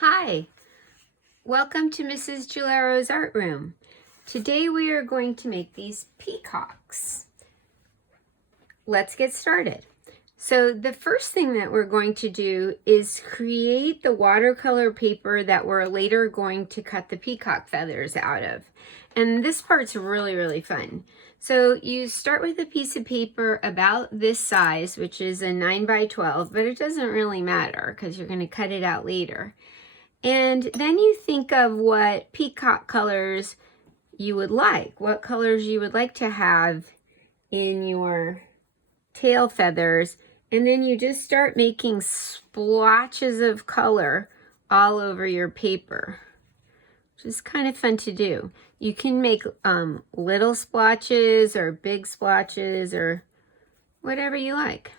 Hi, welcome to Mrs. Gelaro's art room. Today we are going to make these peacocks. Let's get started. So the first thing that we're going to do is create the watercolor paper that we're later going to cut the peacock feathers out of. And this part's really fun. So you start with a piece of paper about this size, which is a 9 by 12, but it doesn't really matter because you're going to cut it out later. And then you think of what peacock colors you would like, what colors you would like to have in your tail feathers, and then you just start making splotches of color all over your paper, which is kind of fun to do. You can make little splotches or big splotches or whatever you like.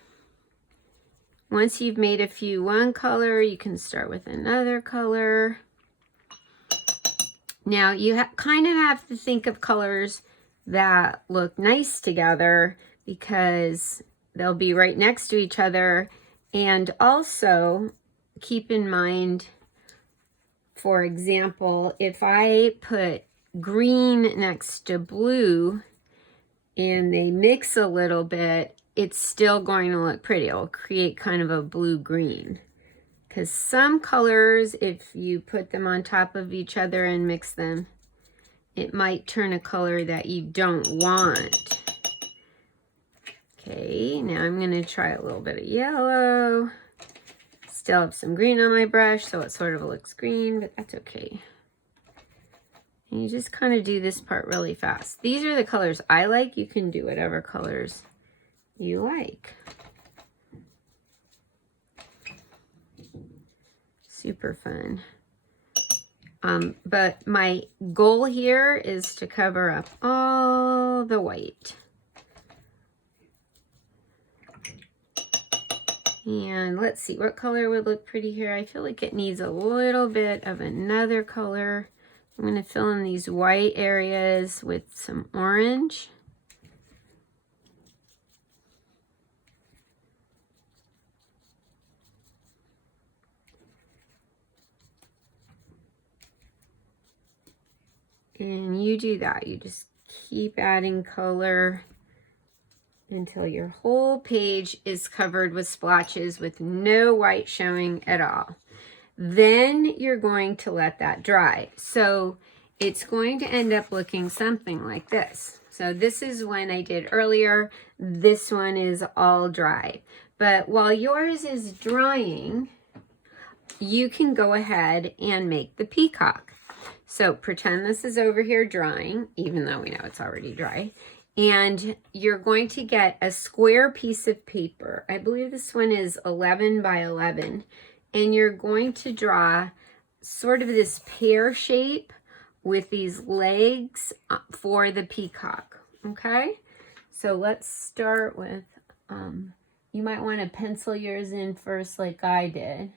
Once you've made a few one color, you can start with another color. Now you kind of have to think of colors that look nice together because they'll be right next to each other. And also keep in mind, for example, if I put green next to blue and they mix a little bit, it's still going to look pretty. It'll create kind of a blue-green. Because some colors, if you put them on top of each other and mix them, it might turn a color that you don't want. Okay, now I'm going to try a little bit of yellow. Still have some green on my brush, so it sort of looks green, but that's okay. And you just kind of do this part really fast. These are the colors I like. You can do whatever colors you like. Super fun. But my goal here is to cover up all the white. And let's see, what color would look pretty here? I feel like it needs a little bit of another color. I'm going to fill in these white areas with some orange. And you do that. You just keep adding color until your whole page is covered with splotches with no white showing at all. Then you're going to let that dry. So it's going to end up looking something like this. So this is one I did earlier. This one is all dry. But while yours is drying, you can go ahead and make the peacock. So pretend this is over here drying, even though we know it's already dry. And you're going to get a square piece of paper. I believe this one is 11 by 11. And you're going to draw sort of this pear shape with these legs for the peacock. Okay? So let's start with, you might want to pencil yours in first like I did.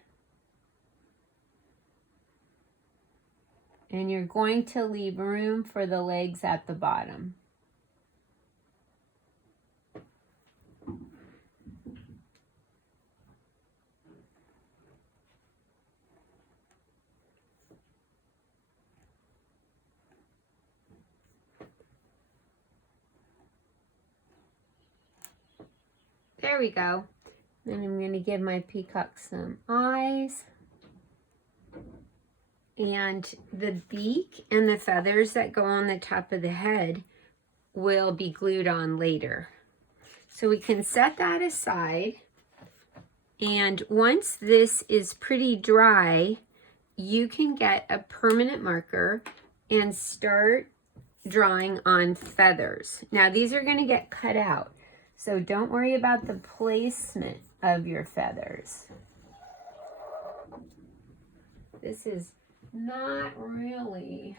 And you're going to leave room for the legs at the bottom. There we go. Then I'm going to give my peacock some eyes. And the beak and the feathers that go on the top of the head will be glued on later. So we can set that aside. And once this is pretty dry, you can get a permanent marker and start drawing on feathers. Now these are going to get cut out, so don't worry about the placement of your feathers. This is not really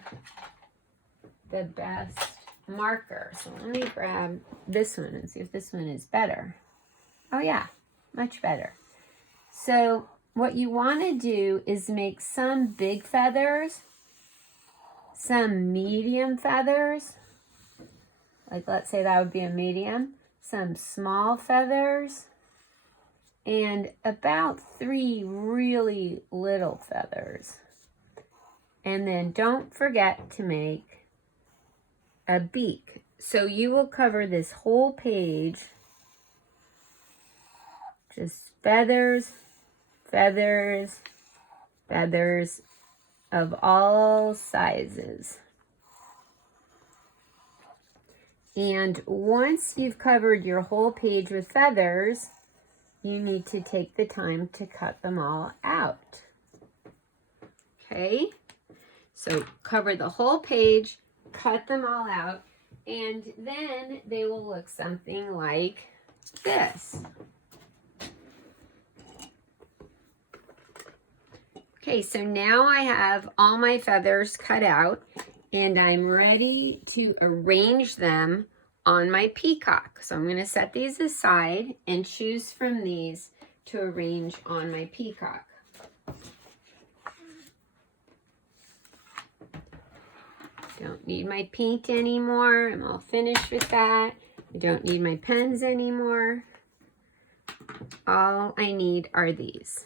the best marker. So let me grab this one and see if this one is better. Oh yeah, much better. So what you want to do is make some big feathers, some medium feathers, like let's say that would be a medium, some small feathers, and about 3 really little feathers. And then don't forget to make a beak. So you will cover this whole page, just feathers, feathers, feathers of all sizes. And once you've covered your whole page with feathers, you need to take the time to cut them all out. Okay, so cover the whole page, cut them all out, and then they will look something like this. Okay, so now I have all my feathers cut out and I'm ready to arrange them on my peacock. So I'm going to set these aside and choose from these to arrange on my peacock. Don't need my paint anymore. I'm all finished with that. I don't need my pens anymore. All I need are these.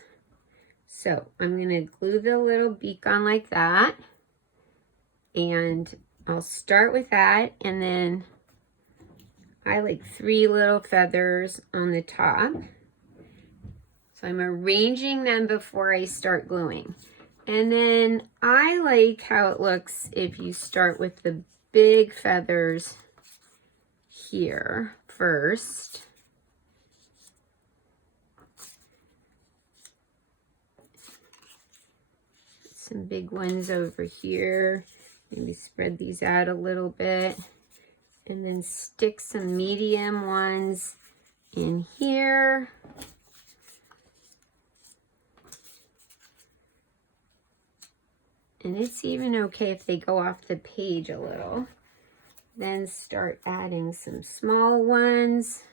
So I'm going to glue the little beak on like that. And I'll start with that. And then I like 3 little feathers on the top. So I'm arranging them before I start gluing. And then I like how it looks if you start with the big feathers here first. Some big ones over here. Maybe spread these out a little bit. And then stick some medium ones in here. And it's even okay if they go off the page a little. Then start adding some small ones.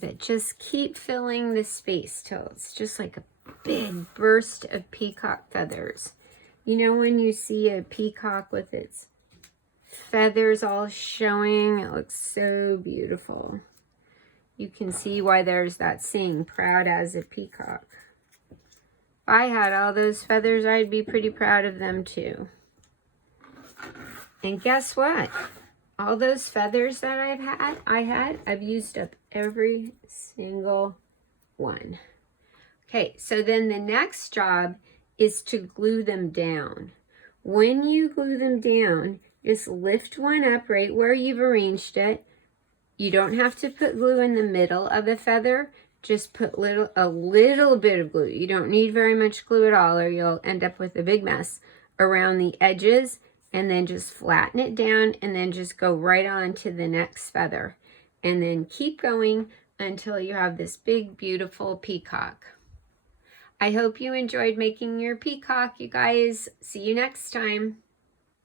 But just keep filling the space till it's just like a big burst of peacock feathers. You know when you see a peacock with its feathers all showing, it looks so beautiful. You can see why there's that saying, proud as a peacock. If I had all those feathers, I'd be pretty proud of them too. And guess what? All those feathers that I've used up every single one. Okay, so then the next job is to glue them down. When you glue them down, just lift one up right where you've arranged it. You don't have to put glue in the middle of the feather. Just put a little bit of glue. You don't need very much glue at all or you'll end up with a big mess around the edges, and then just flatten it down and then just go right on to the next feather. And then keep going until you have this big, beautiful peacock. I hope you enjoyed making your peacock, you guys. See you next time.